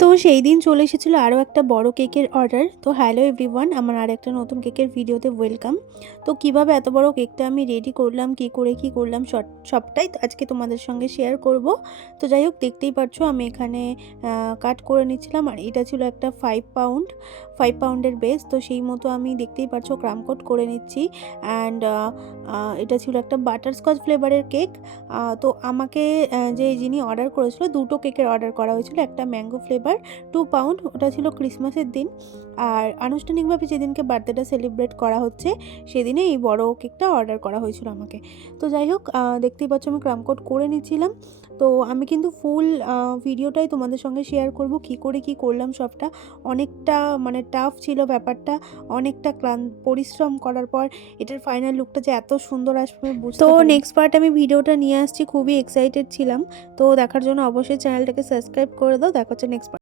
তো সেই দিন চলে এসেছিলো আরও একটা বড় কেকের অর্ডার। তো হ্যালো এভরিওয়ান, আমার আর একটা নতুন কেকের ভিডিওতে ওয়েলকাম। তো কিভাবে এত বড় কেকটা আমি রেডি করলাম, কি করে কি করলাম সবটাই আজকে তোমাদের সঙ্গে শেয়ার করব। তো যাই হোক, দেখতেই পাচ্ছ আমি এখানে কাট করে নিচ্ছিলাম। আর এটা ছিল একটা 5 পাউন্ডের বেস। তো সেই মতো আমি দেখতেই পাচ্ছ ক্রাম কোট করে নিচ্ছি। অ্যান্ড এটা ছিল একটা বাটারস্কচ ফ্লেভারের কেক। তো আমাকে যে যিনি অর্ডার করেছিল, দুটো কেকের অর্ডার করা হয়েছিল। একটা ম্যাঙ্গো ফ্লেভার 2 পাউন্ড, ওটা ছিল ক্রিসমাসের দিন। আর আনুষ্ঠানিকভাবে যেদিনকে বার্থডেটা সেলিব্রেট করা হচ্ছে সেদিনে এই বড় কেকটা অর্ডার করা হয়েছিল আমাকে। তো যাই হোক, দেখতেই পাচ্ছ আমি ক্রাম কোট করে নিচ্ছিলাম। তো আমি কিন্তু ফুল ভিডিওটাই তোমাদের সঙ্গে শেয়ার করব, কী করে কী করলাম সবটা। অনেকটা মানে টাফ ছিল ব্যাপারটা, অনেকটা পরিশ্রম করার পর এটার ফাইনাল লুকটা যে এত সুন্দর আসবে বুঝতে পারি। তো নেক্সট পার্ট আমি ভিডিওটা নিয়ে আসছি, খুবই এক্সাইটেড ছিলাম। তো দেখার জন্য অবশ্যই চ্যানেলটাকে সাবস্ক্রাইব করে দাও। দেখা হচ্ছে নেক্সট পার্ট।